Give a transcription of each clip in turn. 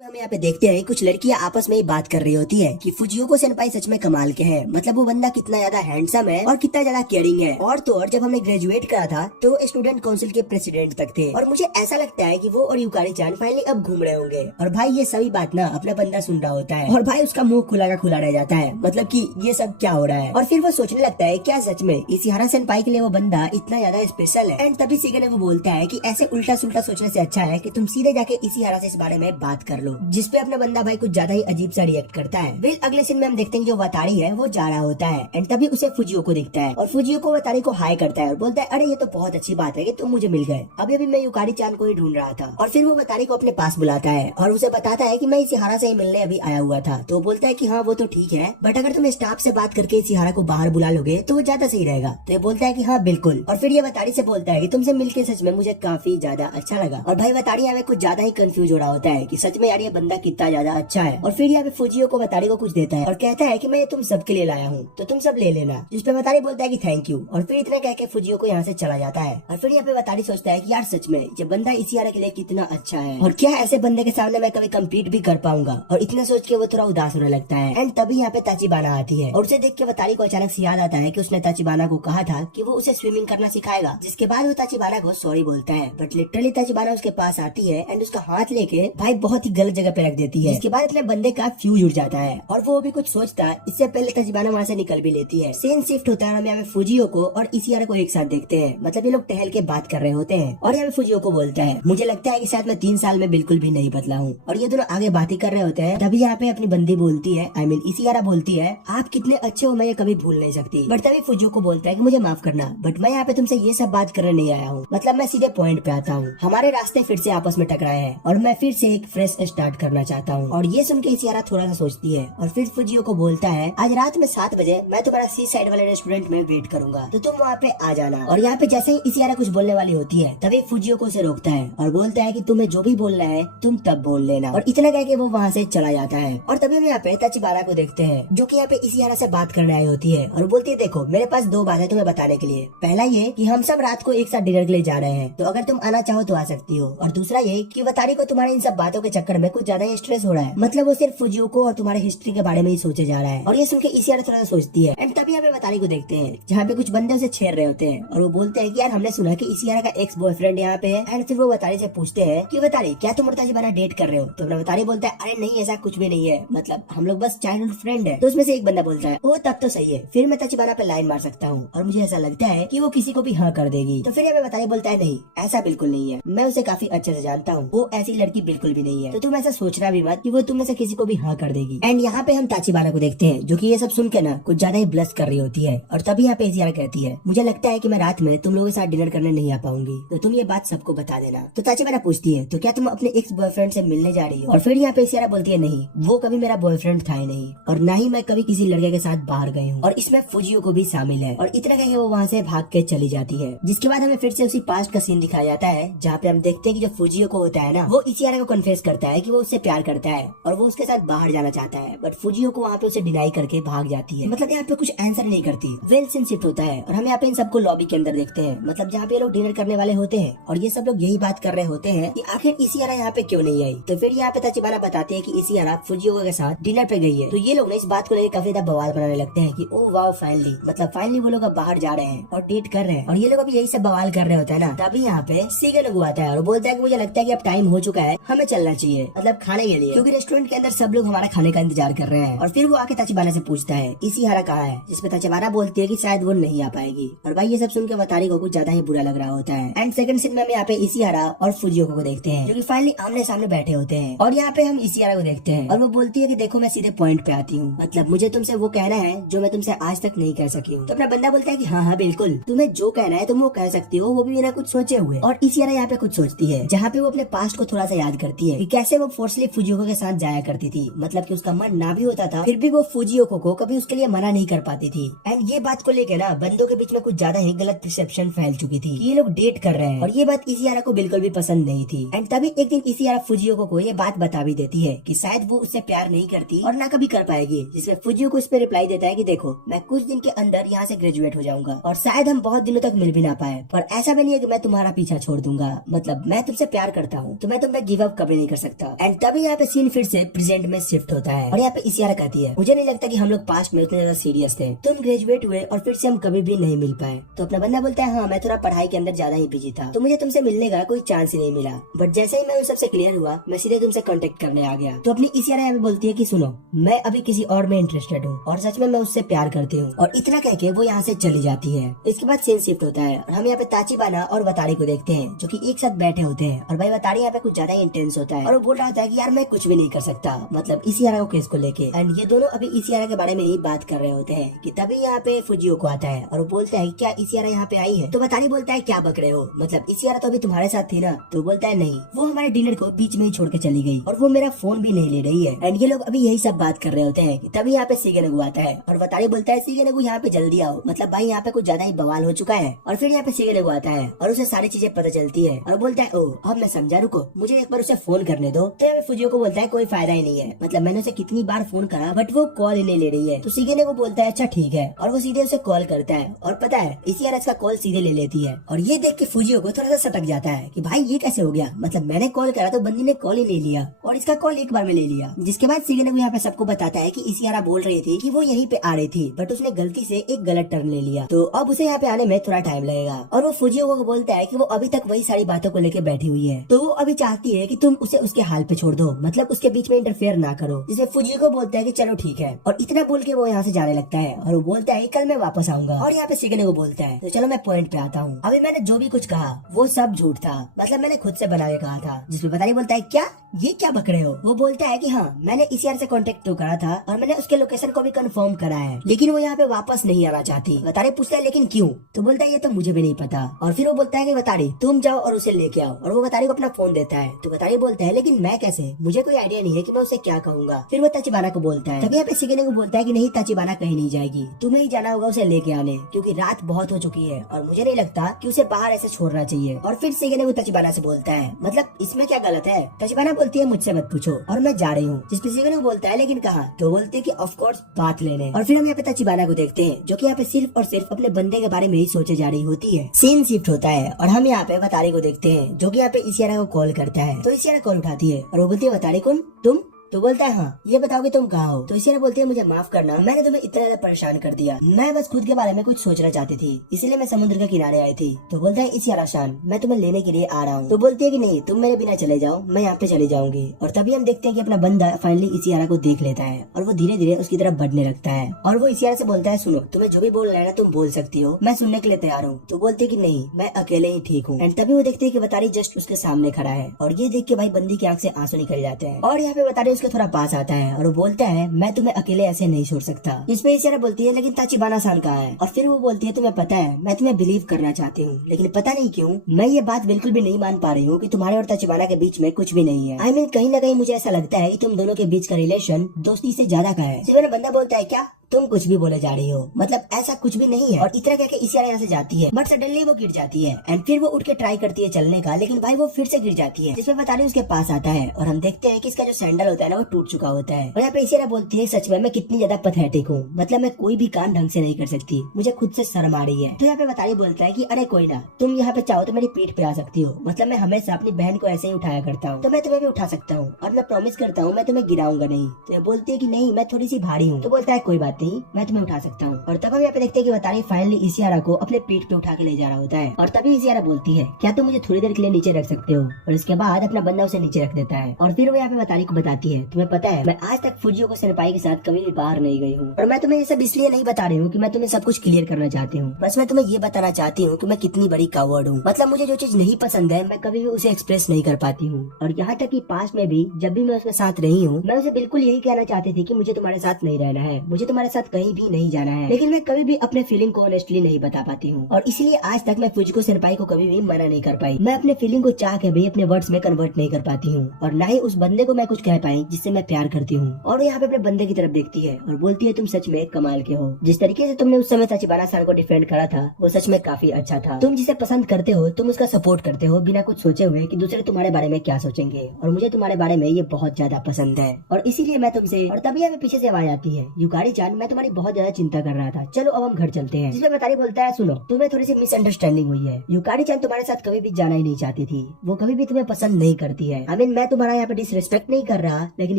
हम यहाँ पे देखते हैं कुछ लड़कियां आपस में ही बात कर रही होती है कि फुजियोको सेनपाई सच में कमाल के हैं। मतलब वो बंदा कितना ज्यादा हैंडसम है और कितना ज्यादा केयरिंग है। और तो और जब हमने ग्रेजुएट करा था तो स्टूडेंट काउंसिल के प्रेसिडेंट तक थे। और मुझे ऐसा लगता है कि वो और युकारी चान फाइनली अब घूम रहे होंगे। और भाई ये सभी बात ना अपना बंदा सुन रहा होता है और भाई उसका मुंह खुला का खुला रह जाता है, मतलब कि ये सब क्या हो रहा है। और फिर वो सोचने लगता है क्या सच में इशिहारा सेनपाई के लिए वो बंदा इतना ज्यादा स्पेशल है। एंड तभी सीगन वो बोलता है कि ऐसे उल्टा सुल्टा सोचने से अच्छा है कि तुम सीधे जाके इशिहारा से इस बारे में बात कर लो। जिसपे अपना बंदा भाई कुछ ज्यादा ही अजीब सा रिएक्ट करता है। फिर अगले सीन में हम देखते हैं जो वतारी है वो जा रहा होता है एंड तभी उसे फुजियो को दिखता है और फुजियो को वतारी को हाई करता है और बोलता है अरे ये तो बहुत अच्छी बात है कि तुम मुझे मिल गए। अभी अभी मैं युकारी चान को ही ढूंढ रहा था। और फिर वो वतारी को अपने पास बुलाता है और उसे बताता है कि मैं इशिहारा से ही मिलने अभी आया हुआ था। तो वो बोलता है कि हाँ वो तो ठीक है, बट अगर तुम स्टाफ से बात करके इशिहारा को बाहर बुला लोगे तो वो ज्यादा सही रहेगा। तो ये बोलता है कि हाँ बिल्कुल। और फिर ये वतारी से बोलता है कि तुमसे मिलके सच में मुझे काफी ज्यादा अच्छा लगा। और भाई वतारी हमें कुछ ज्यादा ही कंफ्यूज हो रहा होता है कि सच में यार ये बंदा कितना ज्यादा अच्छा है। और फिर यहाँ पे फुजियो को वतारी को कुछ देता है और कहता है कि मैं ये तुम सबके लिए लाया हूँ तो तुम सब ले लेना। जिसपे वतारी बोलता है कि थैंक यू। और फिर इतना कह के फुजियो को यहाँ से चला जाता है। और फिर यहाँ पे वतारी सोचता है कि यार सच में ये बंदा इशिहारा के लिए कितना अच्छा है और क्या ऐसे बंदे के सामने मैं कभी कम्पीट भी कर पाऊंगा। और इतना सोच के वो थोड़ा उदास होने लगता है। एंड तभी यहाँ पे ताचिबाना आती है और उसे देख के वतारी को अचानक से याद आता है कि उसने ताचिबाना को कहा था कि वो उसे स्विमिंग करना सिखाएगा। जिसके बाद वो ताचिबाना को सॉरी बोलता है, बट लिटरली ताचिबाना उसके पास आती है एंड उसका हाथ लेके भाई बहुत ही गलत जगह पे रख देती है। इसके बाद अपने बंदे का फ्यूज उड़ जाता है और वो भी कुछ सोचता है इससे पहले ताचिबाना वहाँ से निकल भी लेती है। सीन शिफ्ट होता है, हम यहाँ पे फुजियो को और इशिहारा को एक साथ देखते हैं। मतलब ये लोग टहल के बात कर रहे होते हैं और यहाँ पे फुजियो को बोलता है मुझे लगता है कि शायद मैं 3 साल में बिल्कुल भी नहीं बदला हूँ। और ये दोनों आगे बातें कर रहे होते हैं। तभी यहाँ पे अपनी बंदी बोलती है, आई मीन इशिहारा बोलती है आप कितने अच्छे हो मैं ये कभी भूल नहीं सकती। बट तभी फुजियो को बोलता है कि मुझे माफ करना, बट मैं यहाँ पे तुमसे ये सब बात करने नहीं आया हूँ। मतलब मैं सीधे पॉइंट पे आता हूँ। हमारे रास्ते फिर से आपस में टकराए हैं और मैं फिर से एक फ्रेश स्टार्ट करना चाहता हूँ। और ये सुन के इशिहारा थोड़ा सा सोचती है और फिर फुजियो को बोलता है आज रात में 7 बजे मैं तुम्हारा सी साइड वाले रेस्टोरेंट में वेट करूंगा तो तुम वहाँ पे आ जाना। और यहाँ पे जैसे ही इशिहारा कुछ बोलने वाली होती है तभी फुजियो को उसे रोकता है और बोलता है कि तुम्हें जो भी बोलना है तुम तब बोल लेना। और इतना कह के वो वहाँ से चला जाता है। और तभी हम यहाँ पे ताचिबाना को देखते हैं जो कि यहाँ पे इशिहारा से बात करने आई होती है और बोलती है देखो मेरे पास 2 बात है तुम्हें बताने के लिए। पहला ये कि हम सब रात को एक साथ डिनर के लिए जा रहे हैं तो अगर तुम आना चाहो तो आ सकती हो। और दूसरा ये कि वतारी को तुम्हारे इन सब बातों के चक्कर में कुछ ज्यादा ही स्ट्रेस हो रहा है। मतलब वो सिर्फ फुजियो को और तुम्हारे हिस्ट्री के बारे में ही सोचे जा रहा है। और ये सुन के इशिहारा थोड़ा सोचती है। एंड तभी यहाँ पे वतारी को देखते हैं जहाँ पे कुछ बंदे उसे छेड़ रहे होते हैं और वो बोलते हैं कि यार हमने सुना कि इशिहारा का एक्स बॉयफ्रेंड यहाँ पे है। एंड फिर वो वतारी से पूछते हैं कि वतारी क्या तुम और ताचिबाना डेट कर रहे हो। तो वतारी बोलता है अरे नहीं ऐसा कुछ भी नहीं है, मतलब हम लोग बस चाइल्डहुड फ्रेंड है। तो उसमें से एक बंदा बोलता है वो तब तो सही है, फिर मैं ताचिबाना पे लाइन मार सकता हूँ और मुझे ऐसा लगता है कि वो किसी को भी हाँ कर देगी। तो फिर यहाँ पे वतारी बोलता है नहीं ऐसा बिल्कुल नहीं है, मैं उसे काफी अच्छे से जानता हूँ, वो ऐसी लड़की बिल्कुल भी नहीं है। तो तुम ऐसा सोचना भी मत कि वो तुम में से किसी को भी हाँ कर देगी। एंड यहाँ पे हम ताचिबाना को देखते हैं जो कि ये सब सुन के ना कुछ ज्यादा ही ब्लश कर रही होती है। और तभी यहाँ पे इशिहारा कहती है मुझे लगता है कि मैं रात में तुम लोगों के साथ डिनर करने नहीं आ पाऊंगी तो तुम ये बात सबको बता देना। तो ताचिबाना पूछती है तो क्या तुम अपने एक्स बॉयफ्रेंड से मिलने जा रही हो। और फिर यहाँ पे इशिहारा बोलती है नहीं वो कभी मेरा बॉयफ्रेंड था ही नहीं और ना ही मैं कभी किसी लड़के के साथ बाहर गई हूँ और इसमें फुजियो को भी शामिल है। और इतना कह के वो वहाँ से भाग के चली जाती है। जिसके बाद हमें फिर से उसी पास्ट का सीन दिखाया जाता है जहाँ पे हम देखते हैं कि जो फुजियो को होता है ना वो इशिहारा को कन्फेस करता है कि वो उससे प्यार करता है और वो उसके साथ बाहर जाना चाहता है। बट फुजियो को वहाँ पे उसे डिनाई करके भाग जाती है। मतलब यहाँ पे कुछ आंसर नहीं करती। वेल सीन शिफ्ट होता है और हम यहाँ पे इन सबको लॉबी के अंदर देखते हैं, मतलब जहाँ पे लोग डिनर करने वाले होते हैं और ये सब लोग यही बात कर रहे होते हैं कि आखिर इशिहारा यहाँ पे क्यों नहीं आई। तो फिर यहाँ पे ताचिबाना बताते हैं कि इशिहारा फुजियो के साथ डिनर पे गई है। तो ये लोग ना इस बात को लेकर काफी ज्यादा बवाल बनाने लगते हैं कि ओ वाओ फाइनली, मतलब फाइनली वो लोग अब बाहर जा रहे हैं और डेट कर रहे हैं। और ये लोग अभी यही सब बवाल कर रहे होते हैं ना तभी यहाँ पे सीगन आता है और बोलता है कि मुझे लगता है कि अब टाइम हो चुका है, हमें चलना चाहिए, मतलब खाने के लिए, क्योंकि रेस्टोरेंट के अंदर सब लोग हमारा खाने का इंतजार कर रहे हैं। और फिर वो आके ताचिबाना से पूछता है इशिहारा कहाँ है, जिसपे ताचिबाना बोलती है कि शायद वो नहीं आ पाएगी। और भाई ये सब सुन के वतारी को कुछ ज्यादा ही बुरा लग रहा होता है। एंड सेकंड सीन में हम यहाँ पे इशिहारा और फुजियो को देखते हैं जो कि फाइनली आमने सामने बैठे होते हैं। और यहाँ पे हम इशिहारा को देखते हैं और वो बोलती है कि देखो मैं सीधे पॉइंट पे आती हूँ, मतलब मुझे तुमसे वो कहना है जो मैं तुमसे आज तक नहीं कह सकी हूँ। तो अपना बंदा बोलता है कि हाँ हाँ बिल्कुल, तुम्हें जो कहना है तुम वो कह सकती हो, वो भी बिना कुछ सोचे हुए। और इशिहारा यहाँ पे कुछ सोचती है जहाँ पे वो अपने पास्ट को थोड़ा सा याद करती है कि कैसे वो फोर्सली फुजियोको के साथ जाया करती थी, मतलब कि उसका मन ना भी होता था फिर भी वो फुजियोको को कभी उसके लिए मना नहीं कर पाती थी। एंड ये बात को लेकर ना बंदों के बीच में कुछ ज्यादा ही गलत परसेप्शन फैल चुकी थी कि ये लोग डेट कर रहे हैं और ये बात इशिहारा को बिल्कुल भी पसंद नहीं थी। एंड तभी एक दिन इशिहारा फुजियोको को ये बात बता भी देती है कि शायद वो उससे प्यार नहीं करती और ना कभी कर पाएगी, जिसमें फुजियोको इस पे रिप्लाई देता है कि देखो मैं कुछ दिन के अंदर यहाँ से ग्रेजुएट हो जाऊंगा और शायद हम बहुत दिनों तक मिल भी ना पाए, पर ऐसा भी नहीं है कि मैं तुम्हारा पीछा छोड़ दूंगा, मतलब मैं तुमसे प्यार करता हूँ तो मैं तुम्हें गिव अप कभी नहीं कर सकता। था। एंड तभी यहाँ पे सीन फिर से प्रेजेंट में शिफ्ट होता है और यहाँ पे इसियारा कहती है, मुझे नहीं लगता कि हम लोग पास्ट में उतने ज्यादा सीरियस थे, तुम ग्रेजुएट हुए और फिर से हम कभी भी नहीं मिल पाए। तो अपना बंदा बोलता है, हाँ मैं थोड़ा पढ़ाई के अंदर ज्यादा ही बिजी था, तो मुझे तुमसे मिलने का कोई चांस ही नहीं मिला, बट जैसे ही मैं उन सबसे क्लियर हुआ मैं सीधे तुमसे कांटेक्ट करने आ गया। तो अपनी इसियारा यहाँ पे बोलती है कि सुनो, मैं अभी किसी और में इंटरेस्टेड हूँ और सच में मैं उससे प्यार करती हूँ, और इतना कह के वो यहाँ से चली जाती है। इसके बाद सीन शिफ्ट होता है और हम यहाँ पे ताचिबाना और वतारी को देखते हैं जो कि एक साथ बैठे होते हैं। और भाई वतारी यहाँ पे कुछ ज्यादा ही इंटेंस होता है और वो बोल रहा होता है कि यार मैं कुछ भी नहीं कर सकता, मतलब इसियारा को केस को लेके। एंड ये दोनों अभी इसियारा के बारे में ही बात कर रहे होते हैं कि तभी यहाँ पे फुजियो को आता है और वो बोलता है क्या इसियारा यहाँ पे आई है? तो वतारी बोलता है क्या बक रहे हो, मतलब इसियारा तो अभी तुम्हारे साथ थी ना? तो बोलता है नहीं, वो हमारे डिनर को बीच में ही छोड़ के चली गई और वो मेरा फोन भी नहीं ले रही है। एंड ये लोग अभी यही सब बात कर रहे होते हैं कि तभी यहाँ पे शिगेनोबु आता है और वतारी बोलता है शिगेनोबु यहाँ पे जल्दी आओ, मतलब भाई यहाँ पे कुछ ज्यादा ही बवाल हो चुका है। और फिर यहाँ पे शिगेनोबु आता है और उसे सारी चीजें पता चलती है और बोलता है, ओ अब मैं समझा, रुको मुझे एक बार उसे फोन करने दो। तो यहाँ पे फुजियो को बोलता है कोई फायदा ही नहीं है, मतलब मैंने उसे कितनी बार फोन करा बट वो कॉल ही नहीं ले रही है। तो शिगेनोबु बोलता है अच्छा ठीक है, और वो सीधे उसे कॉल करता है और पता है इसियारा इसका कॉल सीधे ले लेती है। और ये देख के फुजियो को थोड़ा सा सटक जाता है कि भाई ये कैसे हो गया, मतलब मैंने कॉल करा तो बंदी ने कॉल ही नहीं लिया और इसका कॉल एक बार में ले लिया। जिसके बाद शिगेनोबु यहाँ पे सबको बताता है कि इसियारा बोल रही थी कि वो यहीं पे आ रही थी बट उसने गलती से एक गलत टर्न ले लिया, तो अब उसे यहाँ पे आने में थोड़ा टाइम लगेगा। और वो फुजियो को बोलता है कि वो अभी तक वही सारी बातों को लेके बैठी हुई है, तो वो अभी चाहती है कि तुम उसे उसके हाल पे छोड़ दो, मतलब उसके बीच में इंटरफेयर ना करो। जिसमें फुजियो को बोलता है कि चलो ठीक है, और इतना बोल के वो यहाँ से जाने लगता है और वो बोलता है कल मैं वापस आऊंगा। और यहाँ पे शिगेनोबु बोलता है तो चलो मैं पॉइंट पे आता हूँ, अभी मैंने जो भी कुछ कहा वो सब झूठ था, मतलब मैंने खुद से बना के कहा था। जिसमें बतारी बोलता है क्या ये क्या बक रहे हो? वो बोलता है कि हाँ मैंने इसियारा से कांटेक्ट तो करा था और मैंने उसके लोकेशन को भी कंफर्म करा है, लेकिन वो यहाँ पे वापस नहीं आना चाहती। बतारी पूछता है लेकिन क्यों? तो बोलता है ये तो मुझे भी नहीं पता। और फिर वो बोलता है कि बतारी तुम जाओ और उसे लेके आओ, और वो बतारी को अपना फोन देता है। तो बतारी बोलता है लेकिन मैं कैसे, मुझे कोई आइडिया नहीं है कि मैं उसे क्या कहूंगा। फिर वो ताचिबाना को बोलता है। तभी यहाँ पे शिगेनोबु बोलता है कि नहीं ताचिबाना कहीं नहीं जाएगी, तुम्हें ही जाना होगा उसे लेके आने, क्योंकि रात बहुत हो चुकी है और मुझे नहीं लगता कि उसे बाहर ऐसे छोड़ना चाहिए। और फिर शिगेनोबु ताचिबाना से बोलता है मतलब इसमें क्या गलत है? ताचिबाना बोलती है मुझसे मत पूछो और मैं जा रही हूँ। जिसपे शिगेनोबु बोलता है लेकिन कहाँ? तो बोलते है कि ऑफ कोर्स बात लेने। और फिर हम यहाँ पे ताचिबाना को देखते हैं जो कि यहाँ पे सिर्फ और सिर्फ अपने बंदे के बारे में ही सोचे जा रही होती है। सीन शिफ्ट होता है और हम यहाँ पे वतारी को देखते हैं जो कि यहाँ पे इसियारा को कॉल करता है। तो इसियारा कॉल उठाती है और वो बोलती है वतारी कौन तुम? तो बोलता है हाँ ये बताओ कि तुम कहाँ हो? तो इसियारा बोलती है मुझे माफ करना, मैंने तुम्हें इतना ज्यादा परेशान कर दिया, मैं बस खुद के बारे में कुछ सोचना चाहती थी इसलिए मैं समुद्र के किनारे आई थी। तो बोलता है इसियारा शान मैं तुम्हें लेने के लिए आ रहा हूँ। तो बोलती है कि नहीं तुम मेरे बिना चले जाओ, मैं यहाँ पे चली जाऊंगी। और तभी हम देखते हैं कि अपना बंदा फाइनली इसियारा को देख लेता है और वो धीरे धीरे उसकी तरफ बढ़ने लगता है। और वो इसियारा से बोलता है सुनो तुम्हें जो भी बोलना है ना तुम बोल सकती हो, मैं सुनने के लिए तैयार हूँ। तो बोलती है कि नहीं मैं अकेले ही ठीक हूँ। एंड तभी वो देखते है कि वतारी जस्ट उसके सामने खड़ा है और ये देख के भाई बंदी की आंख से आंसू निकल जाते हैं। और यहाँ पे वतारी उसके थोड़ा पास आता है और वो बोलता है मैं तुम्हें अकेले ऐसे नहीं छोड़ सकता। जिसपे इसियारा बोलती है लेकिन ताचिबाना सान कहाँ है? और फिर वो बोलती है तुम्हें पता है मैं तुम्हें बिलीव करना चाहती हूँ लेकिन पता नहीं क्यों मैं ये बात बिल्कुल भी नहीं मान पा रही हूँ कि तुम्हारे और ताचिबाना के बीच में कुछ भी नहीं है। आई मीन कहीं ना कहीं मुझे ऐसा लगता है कि तुम दोनों के बीच का रिलेशन दोस्ती से ज्यादा का है। जिसमें बंदा बोलता है क्या तुम कुछ भी बोले जा रही हो, मतलब ऐसा कुछ भी नहीं है। और इतना कहकर इसियारा यहाँ से जाती है बट सडनली वो गिर जाती है एंड फिर वो उठ के ट्राई करती है चलने का, लेकिन भाई वो फिर से गिर जाती है। जिसमें बतारी उसके पास आता है और हम देखते हैं कि इसका जो सैंडल होता है ना वो टूट चुका होता है। और यहाँ पे इसियारा बोलती है सच में मैं कितनी ज्यादा पैथेटिक हूँ, मतलब मैं कोई भी काम ढंग से नहीं कर सकती, मुझे खुद से शर्म आ रही है। तो यहाँ पे बतारी बोलता है कि अरे कोई ना, तुम यहाँ पे चाहो तो मेरी पीठ पे आ सकती हो, मतलब मैं हमेशा अपनी बहन को ऐसे ही उठाया करता हूँ, तो मैं तुम्हें भी उठा सकता हूँ और मैं प्रॉमिस करता हूँ मैं तुम्हें गिराऊंगा नहीं। तो ये बोलती है कि नहीं मैं थोड़ी सी भारी हूँ। तो बोलता है कोई बात नहीं मैं तुम्हें उठा सकता हूँ। और तब हम यहाँ पे देखते हैं कि बतारी फाइनली इसियारा को अपने पीठ पे उठा के ले जा रहा होता है। और तभी इसियारा बोलती है क्या तुम मुझे थोड़ी देर के लिए नीचे रख सकते हो? और इसके बाद अपना बंदा उसे नीचे रख देता है। और फिर वो यहाँ पे बतारी को बताती है तुम्हें पता है मैं आज तक फुजियो को सेनपाई के साथ कभी भी बाहर नहीं गई हूँ, और मैं तुम्हें ये सब इसलिए नहीं बता रही हूँ कि मैं तुम्हें सब कुछ क्लियर करना चाहती हूँ, बस मैं तुम्हें ये बताना चाहती हूँ कि मैं कितनी बड़ी कावर्ड हूँ। मतलब मुझे जो चीज नहीं पसंद है मैं कभी भी उसे एक्सप्रेस नहीं कर पाती हूँ। और यहाँ तक कि पास में भी जब भी मैं उसके साथ रही हूँ मैं उसे बिल्कुल यही कहना चाहती थी कि मुझे तुम्हारे साथ नहीं रहना है, मुझे तुम्हारे साथ कहीं भी नहीं जाना है, लेकिन मैं कभी भी अपने फीलिंग को ऑनेस्टली नहीं बता पाती हूँ। और इसलिए आज तक मैं फुजिको सेनपाई को कभी भी मना नहीं कर पाई। मैं अपने फीलिंग को चाह के भी अपने वर्ड्स में कन्वर्ट नहीं कर पाती हूँ, और न ही उस बंदे को मैं कुछ कह पाई जिससे मैं प्यार करती हूँ। और यहाँ पे अपने बंदे की तरफ देखती है और बोलती है तुम सच में कमाल के हो, जिस तरीके से तुमने उस समय ताचिबाना सान को डिफेंड करा था वो सच में काफी अच्छा था। तुम जिसे पसंद करते हो तुम उसका सपोर्ट करते हो बिना कुछ सोचे हुए कि दूसरे तुम्हारे बारे में क्या सोचेंगे, और मुझे तुम्हारे बारे में ये बहुत ज्यादा पसंद है और इसीलिए मैं तुमसे। और तभी हमें पीछे से आवाज आती है युकारी जान मैं तुम्हारी बहुत ज्यादा चिंता कर रहा था, चलो अब हम घर चलते हैं। जिसमें बतारी बोलता है सुनो, तुम्हें थोड़ी सी मिसअंडरस्टैंडिंग हुई है, युकारी-chan तुम्हारे साथ कभी भी जाना ही नहीं चाहती थी, वो कभी भी तुम्हें पसंद नहीं करती है। आई मीन मैं तुम्हारा यहाँ पे डिसरिस्पेक्ट नहीं कर रहा, लेकिन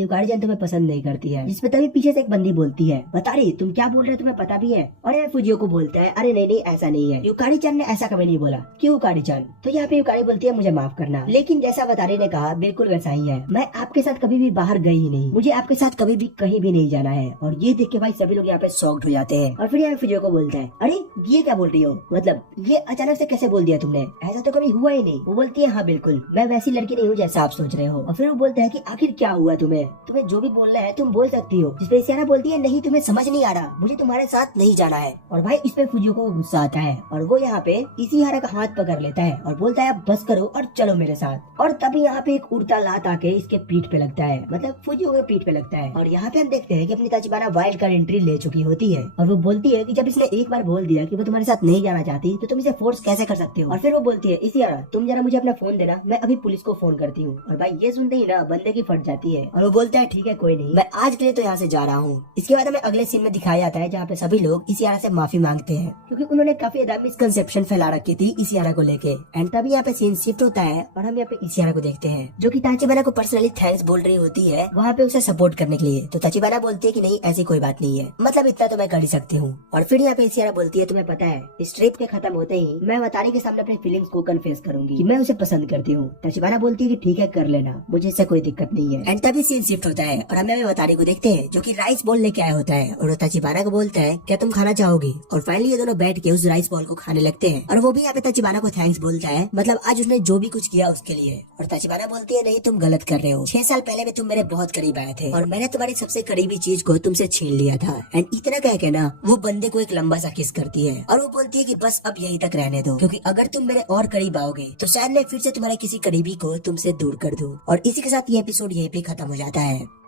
युकारी-chan तुम्हें पसंद नहीं करती है। जिसपे तभी पीछे से एक बंदी बोलती है बतारी तुम क्या बोल रहे हो, तुम्हें पता भी है। और ये फुजियो को बोलता है अरे नहीं ऐसा नहीं है, युकारी-chan ने ऐसा कभी नहीं बोला। क्यों युकारी-chan? तो यहाँ पे युकारी बोलती है मुझे माफ करना, लेकिन जैसा बतारी ने कहा बिल्कुल वैसा ही है, मैं आपके साथ कभी भी बाहर गई ही नहीं, मुझे आपके साथ कभी भी कहीं भी नहीं जाना है। और ये देख के भाई सभी लोग यहाँ पे शॉक्ड हो जाते हैं। और फिर यहाँ फुजियो को बोलता है अरे ये क्या बोल रही हो, मतलब ये अचानक से कैसे बोल दिया तुमने, ऐसा तो कभी हुआ ही नहीं। वो बोलती है हाँ बिल्कुल, मैं वैसी लड़की नहीं हूँ जैसा आप सोच रहे हो। और फिर वो बोलता है कि आखिर क्या हुआ तुम्हें जो भी बोलना है तुम बोल सकती हो। जिसपे सियाना बोलती है नहीं तुम्हें समझ नहीं आ रहा, मुझे तुम्हारे साथ नहीं जाना है। और भाई इस पे फुजियो को गुस्सा आता है और वो यहाँ पे इशिहारा का हाथ पकड़ लेता है और बोलता है बस करो और चलो मेरे साथ। और तभी यहाँ पे एक उड़ता लात आके इसके पीठ पे लगता है, मतलब फुजियो के पीठ पे लगता है। और यहाँ पे हम देखते हैं कि अपनी ताचिबाना वाइल्ड कार्ड एंट्री ले चुकी होती है और वो बोलती है कि जब इसने एक बार बोल दिया कि वो तुम्हारे साथ नहीं जाना चाहती तो तुम इसे फोर्स कैसे कर सकते हो। और फिर वो बोलती है इशिहारा तुम जरा मुझे अपना फोन देना, मैं अभी पुलिस को फोन करती हूँ। और भाई ये सुनते ही ना बंदे की फट जाती है और वो बोलता है ठीक है कोई नहीं, मैं आज के लिए तो यहाँ से जा रहा हूँ। इसके बाद हमें अगले सीन में दिखाया जाता है जहाँ पे सभी लोग इशिहारा से माफी मांगते हैं क्योंकि उन्होंने काफी ज्यादा मिसकंसेप्शन फैला रखी थी इशिहारा को लेके। एंड तभी यहाँ पे सीन शिफ्ट होता है और हम यहाँ पे इशिहारा को देखते हैं जो कि ताचिबाना को पर्सनली थैंक्स बोल रही होती है वहाँ पे उसे सपोर्ट करने के लिए। तो ताचिबाना बोलती है कि नहीं ऐसी कोई बात नहीं है, मतलब इतना तो मैं कर ही सकती हूँ। और फिर यहाँ पे इशिहारा बोलती है तुम्हें पता है इस ट्रिप के खत्म होते ही मैं वतारी के सामने अपने फीलिंग्स को कन्फेस करूंगी कि मैं उसे पसंद करती हूँ। ताचिबाना बोलती है कि ठीक है कर लेना, मुझे इससे कोई दिक्कत नहीं है। एंड तभी सीन शिफ्ट होता है और हमें वतारी को देखते हैं जो कि राइस बॉल लेके आया होता है और वो ताचिबाना को बोलता है क्या तुम खाना चाहोगी। और फाइनली ये दोनों बैठ के उस राइस बॉल को खाने लगते हैं और वो भी यहाँ पे ताचिबाना को थैंक्स बोलता है, मतलब आज उसने जो भी कुछ किया उसके लिए। और ताचिबाना बोलती है नहीं तुम गलत कर रहे हो, 6 साल पहले भी तुम मेरे बहुत करीब आए थे और मैंने तुम्हारी सबसे करीबी चीज को तुमसे छीन लिया था। एंड इतना कह के ना वो बंदे को एक लंबा सा किस करती है और वो बोलती है कि बस अब यहीं तक रहने दो, क्योंकि अगर तुम मेरे और करीब आओगे तो शायद मैं फिर से तुम्हारे किसी करीबी को तुमसे दूर कर दूं। और इसी के साथ ये एपिसोड यहीं पे खत्म हो जाता है।